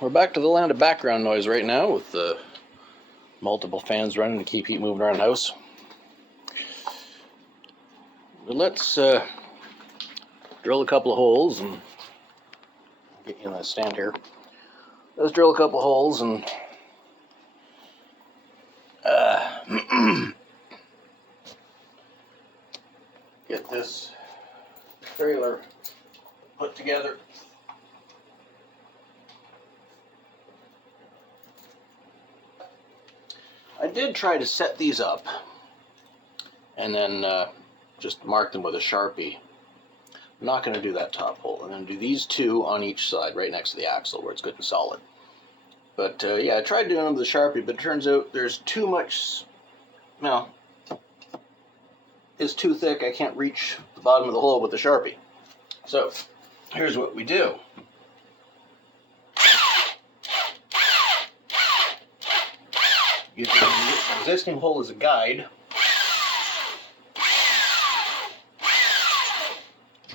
We're back to the land of background noise right now with the multiple fans running to keep heat moving around the house. But let's drill a couple of holes and get you in that stand here. Let's drill a couple of holes and get this trailer put together. I did try to set these up and then just mark them with a Sharpie. I'm not going to do that top hole. I'm going to do these two on each side right next to the axle where it's good and solid. But yeah, I tried doing them with a Sharpie, but it turns out there's too much, well, it's too thick. I can't reach the bottom of the hole with the Sharpie. So here's what we do. Use the existing hole as a guide.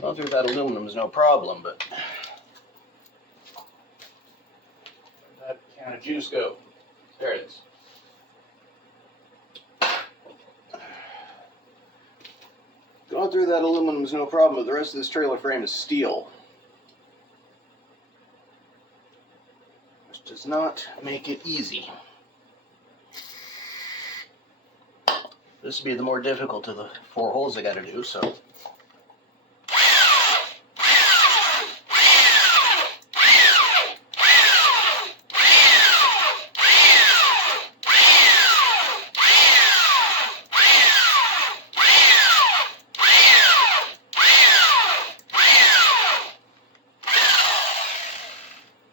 Going through that aluminum is no problem, but where'd that can of juice go? There it is. Going through that aluminum is no problem, but the rest of this trailer frame is steel, which does not make it easy. This would be the more difficult of the 4 holes I got to do, so.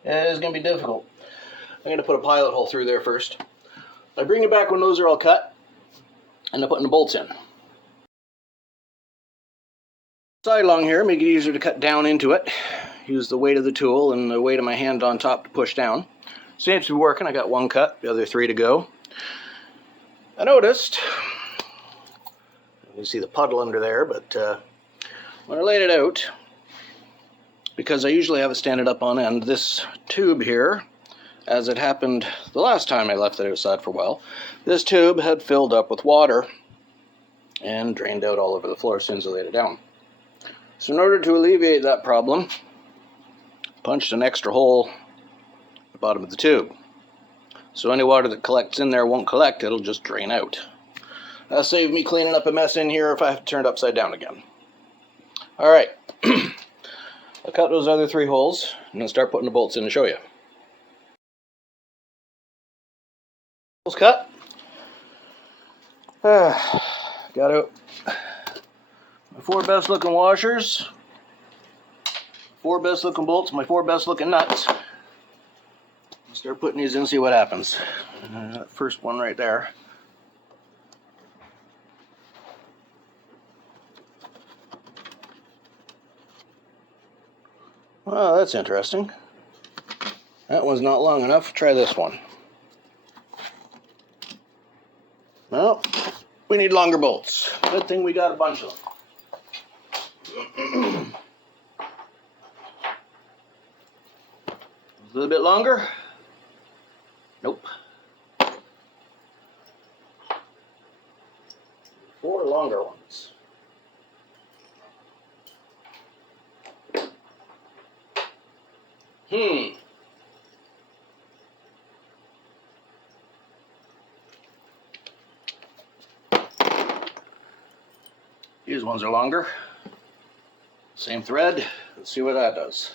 It is going to be difficult. I'm going to put a pilot hole through there first. I bring it back when those are all cut, and I'm putting the bolts in. Side along here, make it easier to cut down into it. Use the weight of the tool and the weight of my hand on top to push down. Seems to be working. I got 1 cut, the other 3 to go. I noticed, you can see the puddle under there, but when I laid it out, because I usually have it standing up on end, this tube here, as it happened the last time I left it outside for a while, this tube had filled up with water and drained out all over the floor as soon as I laid it down. So in order to alleviate that problem, punched an extra hole at the bottom of the tube. So any water that collects in there won't collect, it'll just drain out. That'll save me cleaning up a mess in here if I have to turn it upside down again. Alright, I'll cut those other 3 holes and then start putting the bolts in to show you. Holes cut. Got out my 4 best looking washers, 4 best looking bolts, my 4 best looking nuts. Start putting these in and see what happens. First one right there. Well, that's interesting. That one's not long enough. Try this one. Well, we need longer bolts. Good thing we got a bunch of them. A little bit longer. Nope. 4 longer ones. These ones are longer. Same thread. Let's see what that does.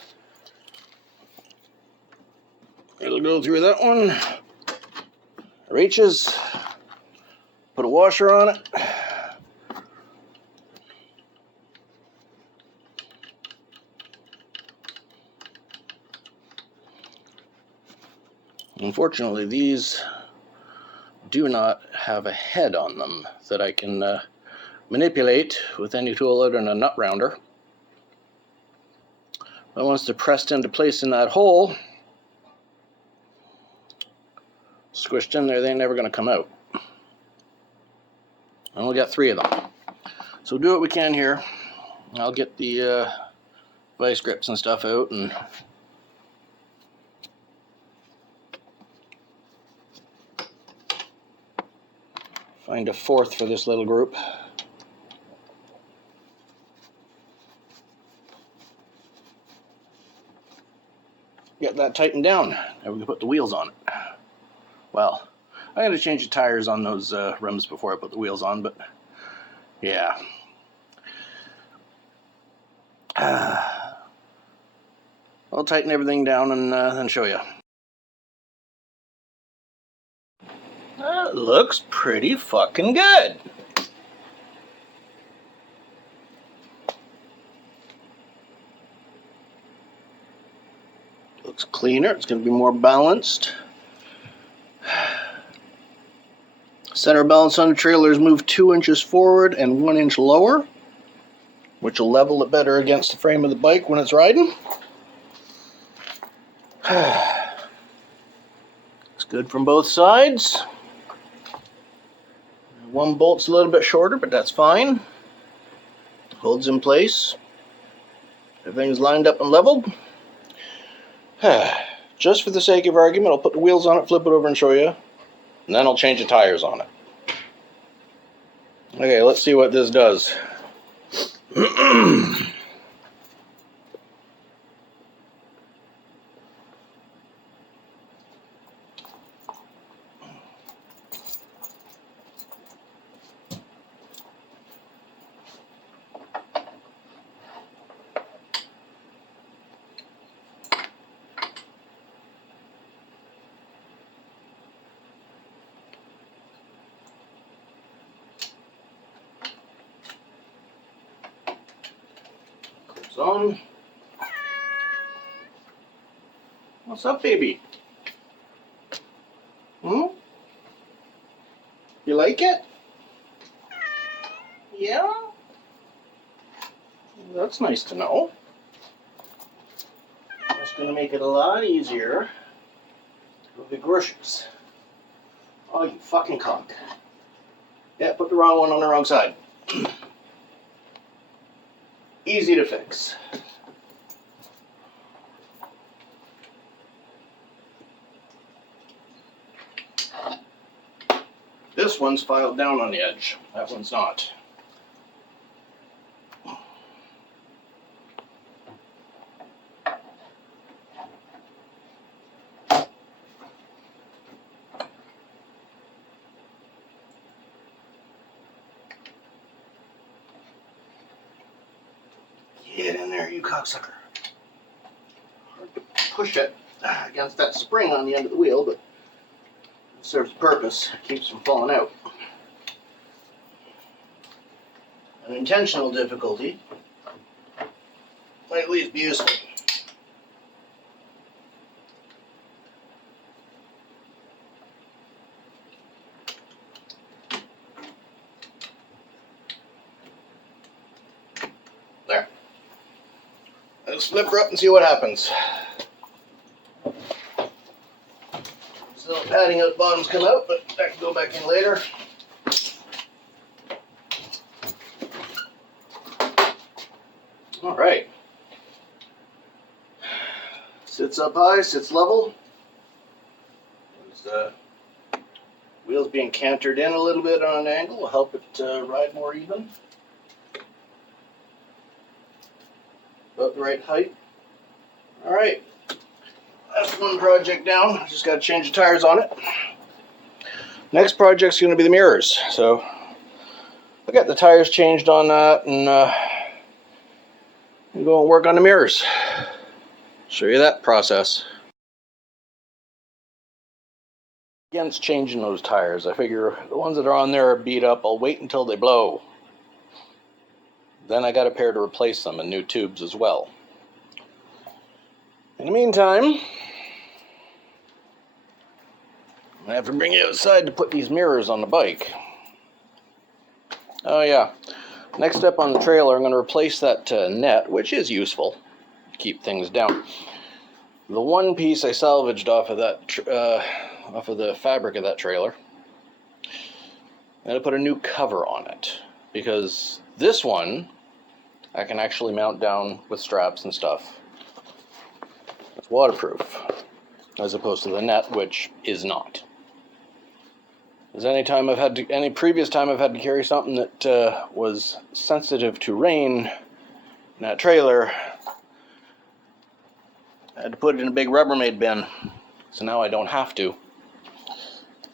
It'll go through that one. Reaches. Put a washer on it. Unfortunately, these do not have a head on them that I can manipulate with any tool other than a nut rounder. But once they're pressed into place in that hole, squished in there, they're never going to come out. I only got 3 of them. So we'll do what we can here. I'll get the vice grips and stuff out and Find a fourth for this little group. Get that tightened down. Now we can put the wheels on it. Well, I gotta change the tires on those rims before I put the wheels on, but yeah. I'll tighten everything down and then show you. That looks pretty fucking good. Looks cleaner. It's going to be more balanced. Center balance on the trailer is moved 2 inches forward and 1 inch lower, which will level it better against the frame of the bike when it's riding. It's good from both sides. One bolt's a little bit shorter, but that's fine. Holds in place. Everything's lined up and leveled. Just for the sake of argument, I'll put the wheels on it, flip it over and show you. And then I'll change the tires on it. Okay, let's see what this does. On. What's up, baby? You like it? Yeah? That's nice to know. That's going to make it a lot easier with the groceries. Oh, you fucking cock. Yeah, put the wrong one on the wrong side. Easy to fix. This one's filed down on the edge. That one's not. Get in there, you cocksucker. Hard to push it against that spring on the end of the wheel, but it serves a purpose. It keeps from falling out. An intentional difficulty might at least be useful. There. Let's flip her up and see what happens. Still padding at the bottoms come out, but that can go back in later. All right. Sits up high, sits level. There's wheels being cantered in a little bit on an angle will help it ride more even. About the right height. All right. That's one project down. I just got to change the tires on it. Next project's going to be the mirrors. So I got the tires changed on that, and go and work on the mirrors. Show you that process. Against changing those tires, I figure the ones that are on there are beat up. I'll wait until they blow. Then I got a pair to replace them and new tubes as well. In the meantime, I have to bring you outside to put these mirrors on the bike. Oh yeah. Next step on the trailer, I'm going to replace that net, which is useful. Keep things down. The one piece I salvaged off of that, off of the fabric of that trailer, I'm going to put a new cover on it, because this one I can actually mount down with straps and stuff. It's waterproof, as opposed to the net, which is not. Because any previous time I've had to carry something that was sensitive to rain in that trailer, I had to put it in a big Rubbermaid bin. So now I don't have to.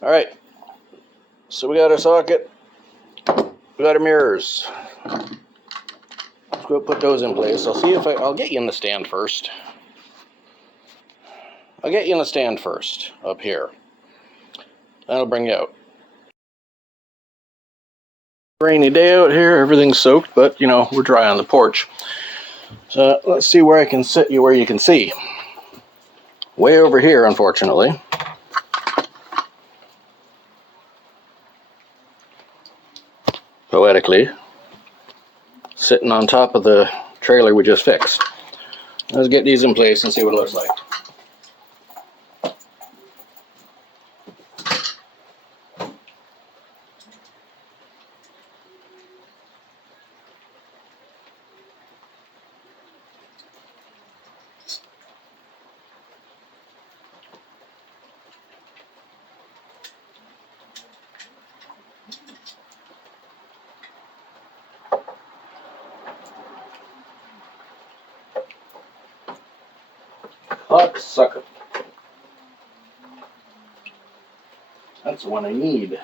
All right. So we got our socket. We got our mirrors. Let's go put those in place. I'll see if I'll get you in the stand first. I'll get you in the stand first, up here. That'll bring you out. Rainy day out here, everything's soaked, but you know, we're dry on the porch. So let's see where I can sit you where you can see. Way over here, unfortunately. Poetically. Sitting on top of the trailer we just fixed. Let's get these in place and see what it looks like. Hot sucker. That's the one I need.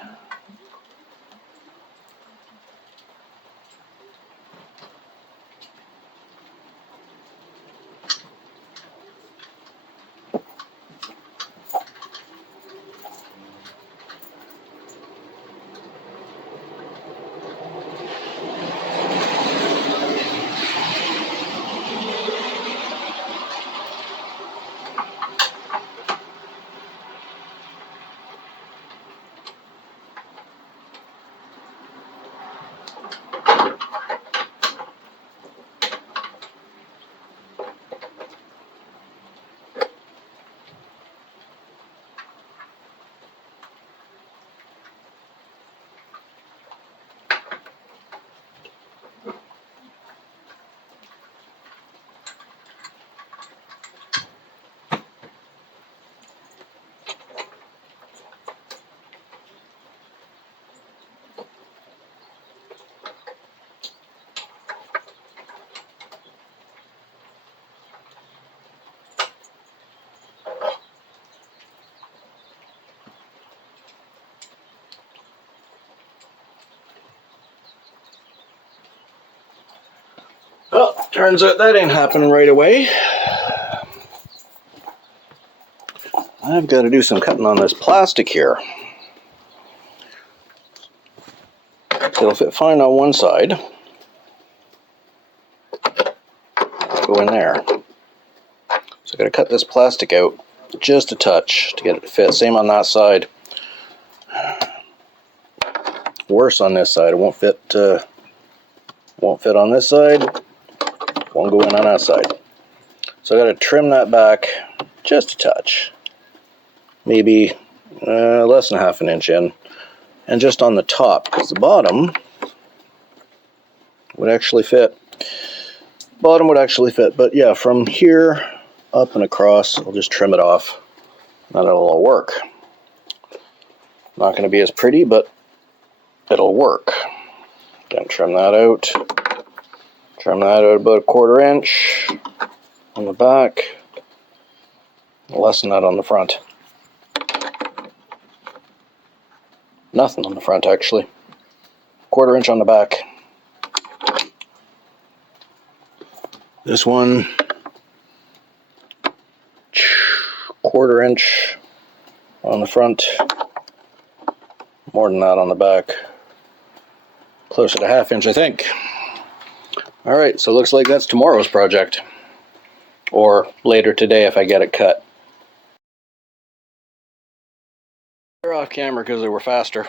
Well, turns out that ain't happening right away. I've got to do some cutting on this plastic here. It'll fit fine on one side. Go in there. So I got to cut this plastic out just a touch to get it to fit. Same on that side. Worse on this side. It won't fit. Won't fit on this side. Won't go in on that side. So I got to trim that back just a touch. Maybe less than half an inch in. And just on the top, because the bottom would actually fit. Bottom would actually fit, but yeah, from here up and across, I'll just trim it off. That'll all work. Not going to be as pretty, but it'll work. Again, trim that out. Trim that out about 1/4 inch on the back. Less than that on the front. Nothing on the front, actually. 1/4 inch on the back. This one, 1/4 inch on the front. More than that on the back. Closer to 1/2 inch, I think. Alright, so it looks like that's tomorrow's project. Or later today if I get it cut. They're off camera because they were faster.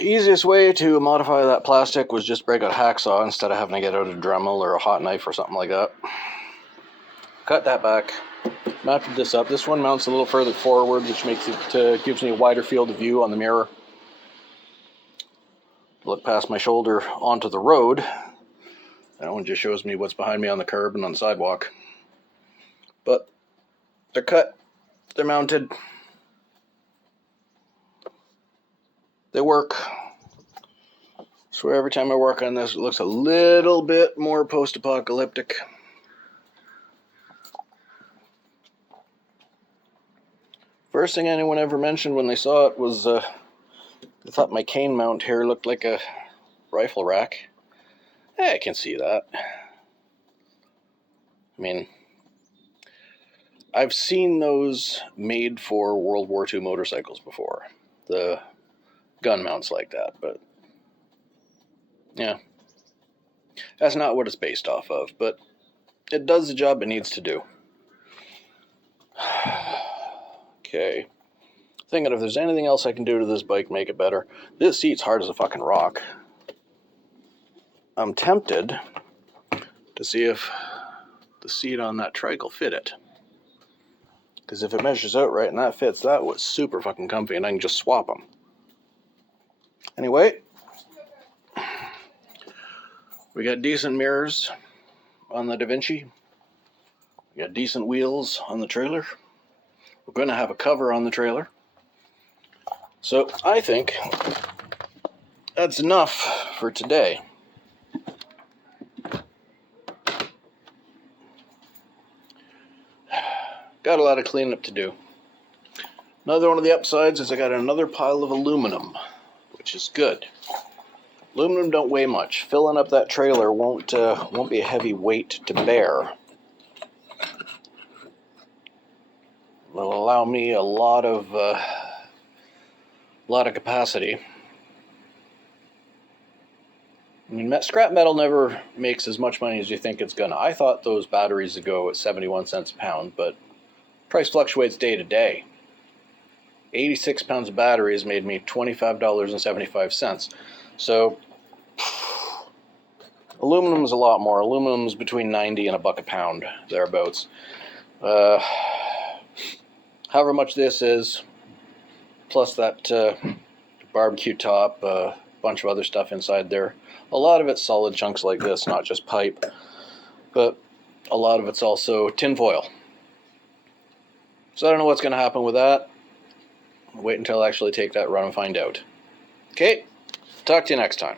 Easiest way to modify that plastic was just break out a hacksaw instead of having to get out a Dremel or a hot knife or something like that. Cut that back. Mounted this up. This one mounts a little further forward, which makes it gives me a wider field of view on the mirror. Look past my shoulder onto the road. That one just shows me what's behind me on the curb and on the sidewalk. But they're cut. They're mounted. They work. So every time I work on this, it looks a little bit more post-apocalyptic. First thing anyone ever mentioned when they saw it was they thought my cane mount here looked like a rifle rack. I can see that. I mean, I've seen those made for World War II motorcycles before. The gun mounts like that, but yeah. That's not what it's based off of, but it does the job it needs to do. Okay. Thinking if there's anything else I can do to this bike, make it better. This seat's hard as a fucking rock. I'm tempted to see if the seat on that trike will fit it. Because if it measures out right and that fits, that was super fucking comfy and I can just swap them. Anyway, we got decent mirrors on the Da Vinci. We got decent wheels on the trailer. We're going to have a cover on the trailer. So I think that's enough for today. Got a lot of cleanup to do. Another one of the upsides is I got another pile of aluminum, which is good. Aluminum don't weigh much. Filling up that trailer won't be a heavy weight to bear. It'll allow me a lot of capacity. I mean, scrap metal never makes as much money as you think it's gonna. I thought those batteries would go at 71 cents a pound, but price fluctuates day to day. 86 pounds of batteries made me $25.75. So aluminum is a lot more. Aluminum is between 90 and $1 a pound, thereabouts. However much this is, plus that barbecue top, a bunch of other stuff inside there. A lot of it's solid chunks like this, not just pipe, but a lot of it's also tin foil. So I don't know what's going to happen with that. Wait until I actually take that run and find out. Okay, talk to you next time.